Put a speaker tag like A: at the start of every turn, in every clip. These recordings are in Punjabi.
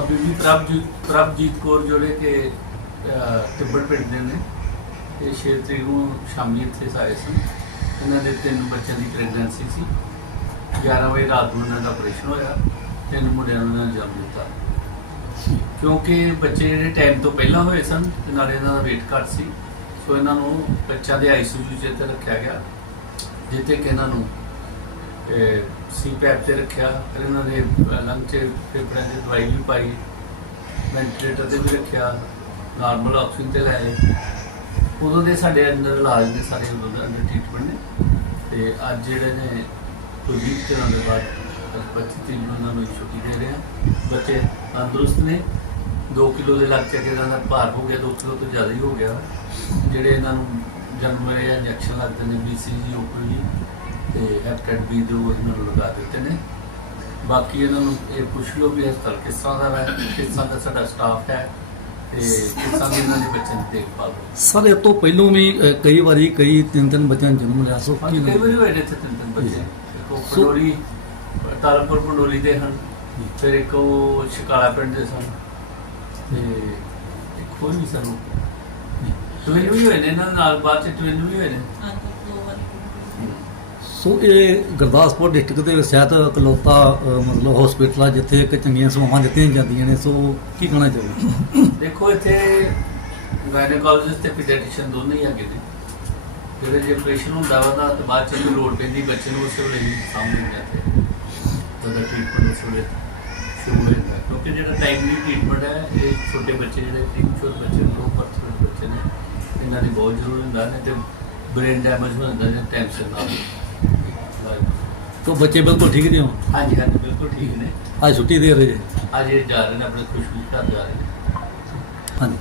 A: ਬੀਬੀ ਪ੍ਰਭਜੀਤ ਪ੍ਰਭਜੀਤ ਕੌਰ ਜਿਹੜੇ ਕਿ ਅਹ, ਤਿੱਬੜ ਪਿੰਡ ਦੇ ਨੇ ਇਹ 6 ਤਰੀਕ ਨੂੰ ਸ਼ਾਮੀ ਇੱਥੇ ਆਏ ਸਨ ਇਹਨਾਂ ਦੇ ਤਿੰਨ ਬੱਚਿਆਂ ਦੀ ਪ੍ਰੈਗਨੈਂਸੀ ਸੀ। 11 ਵਜੇ ਰਾਤ ਨੂੰ ਇਹਨਾਂ ਦਾ ਆਪਰੇਸ਼ਨ ਹੋਇਆ। ਤਿੰਨ ਮੁੰਡਿਆਂ ਨੂੰ ਇਹਨਾਂ ਨੇ ਜਨਮ ਦਿੱਤਾ। ਕਿਉਂਕਿ ਬੱਚੇ ਜਿਹੜੇ ਟਾਈਮ ਤੋਂ ਪਹਿਲਾਂ ਹੋਏ ਸਨ ਤੇ ਨਾਲੇ ਇਹਨਾਂ ਦਾ weight ਘੱਟ ਸੀ। ਸੋ ਇਹਨਾਂ ਨੂੰ ਬੱਚਿਆਂ ਦੇ ਆਈਸੀਯੂ 'ਚ ਇੱਥੇ ਰੱਖਿਆ ਗਿਆ। ਜਿੱਥੇ ਕਿ ਇਹਨਾਂ ਨੂੰ ਸੀ ਪੈਪ ਤੇ ਰੱਖਿਆ। ਫਿਰ ਇਹਨਾਂ ਦੇ ਲੰਗ 'ਚ ਫੇਫੜਿਆਂ 'ਚ ਦਵਾਈ ਵੀ ਪਾਈ। ਵੈਂਟੀਲੇਟਰ ਤੇ ਵੀ ਰੱਖਿਆ। ਨਾਰਮਲ ਆਕਸੀਜਨ ਤੇ ਲਾਏ ਉਦੋਂ ਦੇ ਸਾਡੇ ਅੰਦਰ ਇਲਾਜ ਨੇ ਸਾਰੇ ਉਦੋਂ ਦੇ ਅੰਦਰ ਟ੍ਰੀਟਮੈਂਟ ਨੇ। ਤੇ ਅੱਜ ਜਿਹੜੇ ਨੇ, ਕੋਈ 20 ਦਿਨਾਂ ਦੇ ਬਾਅਦ ਅੱਜ 25 ਤਰੀਕ ਨੂੰ ਉਹਨਾਂ ਨੂੰ ਛੁੱਟੀ ਦੇ ਰਹੇ ਹਾਂ ਬੱਚੇ ਤੰਦਰੁਸਤ ਨੇ। 2 ਕਿਲੋ ਦੇ ਲੱਗ ਚੱਕੇ ਇਹਨਾਂ ਦਾ ਭਾਰ ਹੋ ਗਿਆ 2 ਕਿਲੋ ਤੋਂ ਜ਼ਿਆਦਾ ਹੀ ਹੋ ਗਿਆ। ਜਿਹੜੇ ਇਹਨਾਂ ਨੂੰ ਜਨਮ ਵੇਲੇ ਇੰਜੈਕਸ਼ਨ ਲੱਗਦੇ ਨੇ ਬੀਸੀਜੀ ਓਪੀਡੀ ਤੇ ਬੀ ਦੇ ਉਹ ਇਹਨਾਂ ਨੂੰ ਲਗਾ ਦਿੱਤੇ ਨੇ। ਬਾਕੀ ਇਹਨਾਂ ਨੂੰ ਇਹ ਪੁੱਛ ਲਓ ਵੀ ਹਸਪਤਾਲ ਕਿਸ ਤਰ੍ਹਾਂ ਦਾ ਹੈ ਕਿਸ ਤਰ੍ਹਾਂ ਦਾ ਸਾਡਾ ਸਟਾਫ ਹੈ ਤੇ ਕਿਸ ਤਰ੍ਹਾਂ ਦੀ ਇਹਨਾਂ ਦੇ ਬੱਚਿਆਂ ਦੀ ਦੇਖਭਾਲ ਹੋਵੇ
B: ਸਰ ਇਹ ਤੋਂ ਪਹਿਲੋਂ ਵੀ ਅ, ਕਈ ਵਾਰੀ ਕਈ ਤਿੰਨ ਤਿੰਨ ਬੱਚਿਆਂ ਨੂੰ ਜਨਮ ਲਿਆ ਸੋ ਕੀ
A: ਕਈ ਵਾਰੀ ਹੋਏ ਨੇ ਇੱਥੇ ਤਿੰਨ ਤਿੰਨ ਬੱਚੇ।
B: ਜੀ।
A: ਇੱਕ ਉਹ
B: ਸੋ-
A: ਪੰਡੋਰੀ ਤਾਲਪੁਰ ਪੰਡੋਰੀ ਦੇ ਹਨ ਫਿਰ ਇੱਕ ਉਹ ਸ਼ਿਕਾਲਾ ਪਿੰਡ ਦੇ ਸਨ। ਤੇ ਇੱਕ ਹੋਰ ਵੀ ਸਨ ਟਵਿਨ ਵੀ ਹੋਏ ਨੇ ਇਹਨਾਂ ਨਾਲ ਬਾਅਦ ਚ ਟਵਿਨ ਵੀ ਹੋਏ ਨੇ?
B: ਸੋ ਇਹ ਗੁਰਦਾਸਪੁਰ ਡਿਸਟ੍ਰਿਕਟ ਦੇ ਵਿੱਚ ਇਕਲੌਤਾ ਮਤਲਬ ਹਸਪੀਟਲ ਆ, ਜਿੱਥੇ ਇੱਕ ਚੰਗੀਆਂ ਸੇਵਾਵਾਂ ਦਿੱਤੀਆਂ ਜਾਂਦੀਆਂ ਨੇ। ਸੋ ਕੀ ਕਹਿਣਾ ਚਾਹੋਗੇ?
A: ਦੇਖੋ, ਇੱਥੇ ਗਾਇਨੋਕੋਲੋਜਿਸਟ ਤੇ ਪੀਡੀਆਟ੍ਰਿਸ਼ੀਅਨ ਦੋਨੇ ਹੀ ਹੈਗੇ ਨੇ। ਜਿਹੜੇ ਜੇ ਆਪਰੇਸ਼ਨ ਹੁੰਦਾ ਵਾ, ਤਾਂ ਬਾਅਦ ਚ ਜਦੋਂ ਲੋੜ ਪੈਂਦੀ, ਬੱਚੇ ਨੂੰ ਉਸੇ ਵੇਲੇ ਹੀ ਸਾਹਮਣੇ ਜਾਂਦੇ ਉਹਦਾ ਟ੍ਰੀਟਮੈਂਟ ਉਸੇ ਵੇਲੇ ਸ਼ੁਰੂ ਹੋ ਜਾਂਦਾ। ਕਿਉਂਕਿ ਜਿਹੜਾ ਟਾਈਮਲੀ ਟ੍ਰੀਟਮੈਂਟ ਹੈ, ਇਹ ਛੋਟੇ ਬੱਚੇ ਜਿਹੜੇ ਪ੍ਰੀਮਚੁਰ ਬੱਚੇ ਨੇ, ਉਹ ਪਰਥਰ ਬੱਚੇ ਨੇ, ਇਹਨਾਂ ਦੀ ਬਹੁਤ ਜ਼ਰੂਰੀ ਹੁੰਦਾ ਨੇ ਤੇ ਬ੍ਰੇਨ ਡੈਮੇਜ ਹੋ ਜਾਂਦਾ ਜੇ ਟਾਈਮ ਸਿਰ ਨਾ।
B: ਸੋ ਬੱਚੇ ਬਿਲਕੁਲ ਠੀਕ ਨੇ ਹੋ
A: ਹਾਂਜੀ ਹਾਂਜੀ ਬਿਲਕੁਲ ਠੀਕ ਨੇ।
B: ਅੱਜ ਛੁੱਟੀ ਦੇ ਰਹੇ ਜੇ?
A: ਅੱਜ ਇਹ ਜਾ ਰਹੇ ਨੇ ਆਪਣੇ ਖੁਸ਼ਬੂ ਘਰ ਜਾ ਰਹੇ ਨੇ।
B: ਹਾਂਜੀ।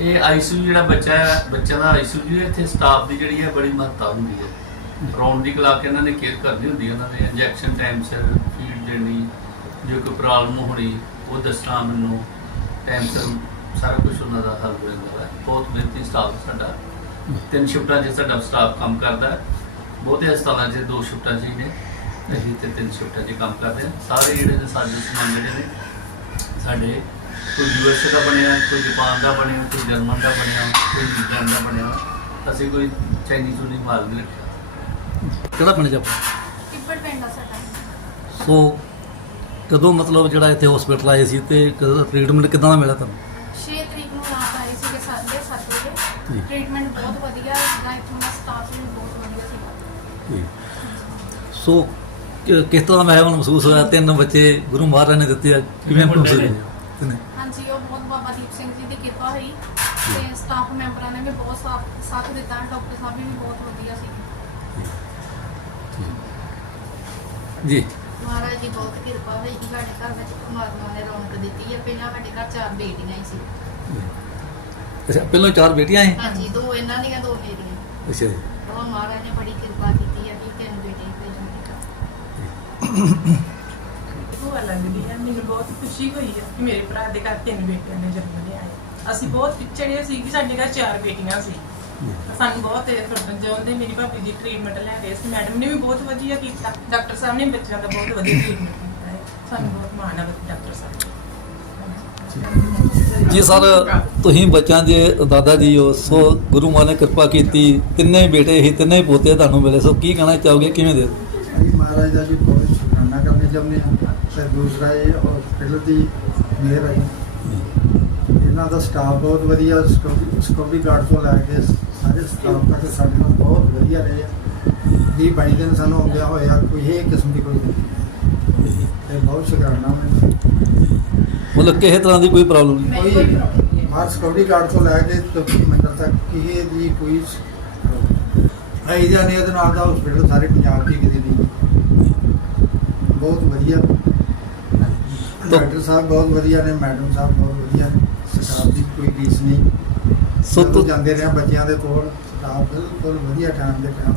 A: ਇਹ ਆਈਸੀਯੂ ਜਿਹੜਾ ਬੱਚਾ ਹੈ ਬੱਚਿਆਂ ਦਾ ਆਈਸੀਯੂ ਹੈ ਇੱਥੇ ਸਟਾਫ ਦੀ ਜਿਹੜੀ ਹੈ ਬੜੀ ਮਹੱਤਤਾ ਹੁੰਦੀ ਹੈ। ਰੌਂਡ ਦੀ ਕਲਾ ਕੇ ਇਹਨਾਂ ਨੇ ਕੇਅਰ ਕਰਨੀ ਹੁੰਦੀ ਹੈ ਉਹਨਾਂ ਦੇ। ਇੰਜੈਕਸ਼ਨ ਟਾਈਮ ਸਿਰ ਫੀਡ ਦੇਣੀ ਜੇ ਕੋਈ ਪ੍ਰੋਬਲਮ ਹੋਣੀ ਉਹ ਦੱਸਣਾ ਮੈਨੂੰ। ਟਾਈਮ ਸਿਰ ਸਾਰਾ ਕੁਝ ਉਹਨਾਂ ਦਾ ਹੱਲ ਹੋ ਜਾਂਦਾ ਹੈ। ਬਹੁਤ ਮਿਹਨਤੀ ਸਟਾਫ ਸਾਡਾ। ਤਿੰਨ ਸ਼ਿਫਟਾਂ 'ਚ ਸਾਡਾ ਸਟਾਫ ਕੰਮ ਕਰਦਾ ਹੈ। ਬਹੁਤੇ ਹਸਪਤਾਲਾਂ 'ਚ ਦੋ ਸ਼ਿਫਟਾਂ 'ਚ ਹੀ ਨੇ ਅਸੀਂ ਤੇ ਤਿੰਨ ਸ਼ਿਫਟਾਂ 'ਚ ਕੰਮ ਕਰਦੇ ਹਾਂ। ਸਾਰੇ ਜਿਹੜੇ ਨੇ ਸਾਡੇ ਸਮਾਨ ਜਿਹੜੇ ਨੇ ਸਾਡੇ ਕੋਈ ਯੂਐਸਏ ਦਾ ਬਣਿਆ ਕੋਈ ਜਾਪਾਨ ਦਾ ਬਣਿਆ ਕੋਈ ਜਰਮਨ ਦਾ ਬਣਿਆ ਕੋਈ ਇੰਗਲੈਂਡ ਦਾ ਬਣਿਆ ਅਸੀਂ ਕੋਈ ਚਾਈਨੀਜ਼ ਚੂਨੀ ਮਾਲ ਨਹੀਂ ਰੱਖਿਆ।
B: ਕਿਹੜਾ ਪਿੰਡ ਆਪਣਾ?
C: ਟਿੱਪੜ ਪਿੰਡ ਆ ਸਾਡਾ।
B: ਸੋ ਕਦੋਂ ਮਤਲਬ ਜਿਹੜਾ ਇੱਥੇ ਹਸਪੀਟਲ ਆਏ ਸੀ ਤੇ ਟ੍ਰੀਟਮੈਂਟ ਕਿਦਾਂ ਦਾ ਮਿਲਿਆ ਤੁਹਾਨੂੰ?
C: 6 ਤਰੀਕ ਨੂੰ ਰਾਤ ਆਏ ਸੀਗੇ ਸਾਢੇ ਸੱਤ
B: ਜੀ।
C: ਵਜੇ ਟ੍ਰੀਟਮੈਂਟ ਬਹੁਤ ਵਧੀਆ ਸੀਗਾ ਇੱਥੋਂ ਦਾ ਸਟਾਫ ਵੀ ਬਹੁਤ ਵਧੀਆ ਸੀਗਾ।
B: ਸੋ ਕਿਸ ਤਰ੍ਹਾਂ ਮੈਂ ਹੁਣ ਮਹਿਸੂਸ ਹੋਇਆ ਤਿੰਨ ਬੱਚੇ ਗੁਰੂ ਮਹਾਰਾਜ ਨੇ ਦਿੱਤੇ ਆ ਕਿਵੇਂ ਮਹਿਸੂਸ
A: ਨੇ।
B: ਹੋਇਆ?
C: ਹਾਂਜੀ ਉਹ ਬਹੁਤ ਬਾਬਾ ਦੀਪ ਸਿੰਘ ਜੀ ਦੀ ਕਿਰਪਾ ਹੋਈ ਤੇ ਸਟਾਫ ਮੈਂਬਰਾਂ ਨੇ ਵੀ ਬਹੁਤ ਸਾਥ ਸਾਥ ਦਿੱਤਾ ਡਾਕਟਰ ਸਾਹਿਬ ਵੀ ਬਹੁਤ ਵਧੀਆ ਸੀ।
B: ਜੀ।
D: ਮਹਾਰਾਜ ਦੀ ਬਹੁਤ ਕਿਰਪਾ ਹੋਈ ਕਿ ਸਾਡੇ ਘਰ ਵਿੱਚ ਪਰਮਾਤਮਾ ਨੇ ਰੌਣਕ ਦਿੱਤੀ ਹੈ। ਪਹਿਲਾਂ ਸਾਡੇ ਘਰ ਚਾਰ ਬੇਟੀਆਂ ਹੀ ਸੀ।
B: ਅੱਛਾ ਪਹਿਲਾਂ ਚਾਰ ਬੇਟੀਆਂ ਹੈ
D: ਹਾਂਜੀ ਦੋ ਇਹਨਾਂ ਦੀਆਂ ਦੋ ਮੇਰੀਆਂ।
B: ਅੱਛਾ ਜੀ।
D: ਉਹ ਮਹਾਰਾਜ ਨੇ ਬੜੀ ਕਿਰਪਾ ਕੀਤੀ। ਤਿੰਨ ਬੇਟੇ ਭੇਜਣ
E: ਭੂਆ ਲੱਗਦੀ ਹੈ ਮੈਨੂੰ ਬਹੁਤ ਖੁਸ਼ੀ ਹੋਈ ਹੈ ਕਿ ਮੇਰੇ ਭਰਾ ਦੇ ਘਰ ਤਿੰਨ ਬੇਟੀਆਂ ਨੇ ਜਨਮ ਲਿਆ ਹੈ ਅਸੀਂ ਬਹੁਤ ਪਿਛੜੇ ਸੀ ਕਿ ਸਾਡੇ ਘਰ ਚਾਰ ਬੇਟੀਆਂ ਸੀ ਸਾਨੂੰ ਬਹੁਤ ਇਹ ਮੇਰੀ ਭਾਬੀ ਦੀ ਟ੍ਰੀਟਮੈਂਟ ਲੈ ਗਏ ਇਸ ਮੈਡਮ ਨੇ ਵੀ ਬਹੁਤ ਵਧੀਆ ਕੀਤਾ। ਡਾਕਟਰ ਸਾਹਿਬ ਨੇ ਬੱਚਿਆਂ ਦਾ ਬਹੁਤ ਵਧੀਆ ਟ੍ਰੀਟਮੈਂਟ ਕੀਤਾ ਹੈ। ਸਾਨੂੰ ਬਹੁਤ ਮਾਣ ਹੈ ਡਾਕਟਰ ਸਾਹਿਬ
B: ਜੀ ਸਰ, ਤੁਸੀਂ ਬੱਚਿਆਂ ਦੇ, ਦਾਦਾ ਜੀ ਹੋ, ਸੋ ਗੁਰੂ ਮਹਾਰਾਜ ਨੇ ਕਿਰਪਾ ਕੀਤੀ, ਤਿੰਨੇ ਬੇਟੇ ਹੀ, ਤਿੰਨੇ ਪੋਤੇ ਤੁਹਾਨੂੰ ਮਿਲੇ, ਸੋ ਕੀ ਕਹਿਣਾ ਚਾਹੋਗੇ, ਕਿਵੇਂ ਦੇ?
F: ਅਸੀਂ ਮਹਾਰਾਜ ਦਾ ਜੀ ਬਹੁਤ ਸ਼ੁਕਰਾਨਾ ਕਰਨਾ ਚਾਹੁੰਦੇ ਹਾਂ, ਤੇ ਦੂਸਰਾ ਇਹ ਹਸਪੀਟਲ ਦੀ ਮਿਹਰ ਹੈ। ਇਹਨਾਂ ਦਾ ਸਟਾਫ ਬਹੁਤ ਵਧੀਆ ਸਕਿਉਰਟੀ ਗਾਰਡ ਤੋਂ ਲੈ ਕੇ ਸਾਰੇ ਸਟਾਫ ਤੱਕ ਸਾਡੇ ਨਾਲ ਬਹੁਤ ਵਧੀਆ ਰਹੇ ਆ। ਵੀ ਬਾਈ ਦਿਨ ਸਾਨੂੰ ਆਉਂਦਿਆਂ ਹੋਇਆ ਕੋਈ ਇਹ ਕਿਸਮ ਦੀ ਕੋਈ ਨਹੀਂ ਤੇ ਬਹੁਤ ਸ਼ੁਕਰਾਨਾ ਮੈਂ
B: ਮਤਲਬ ਕਿਸੇ ਤਰ੍ਹਾਂ ਦੀ ਕੋਈ ਪ੍ਰੋਬਲਮ ਨਹੀਂ।
F: ਕੋਈ ਮਾਰ ਸਕਿਉਰਟੀ ਗਾਰਡ ਤੋਂ ਲੈ ਕੇ ਮੰਡਲ ਤੱਕ ਕਿਸੇ ਦੀ ਕੋਈ ਆਈਡੀਆ ਨਹੀਂ ਇਹਦੇ ਨਾਲ ਦਾ ਹਸਪੀਟਲ ਸਾਰੇ ਪੰਜਾਬ ਹੀ ਕਿਤੇ ਨਹੀਂ। ਬਹੁਤ ਵਧੀਆ। ਡਾਕਟਰ ਸਾਹਿਬ ਬਹੁਤ ਵਧੀਆ ਨੇ ਮੈਡਮ ਸਾਹਿਬ ਬਹੁਤ ਵਧੀਆ ਨੇ। ਸਟਾਫ ਦੀ ਕੋਈ ਰੀਸ ਨਹੀਂ।
B: ਸੋ
F: ਜਦੋਂ
B: ਤੁ-
F: ਜਾਂਦੇ ਰਹੇ ਬੱਚਿਆਂ ਦੇ ਕੋਲ ਸਟਾਫ ਬਿਲਕੁਲ ਵਧੀਆ ਟਾਈਮ ਦੇ ਟਾਈਮ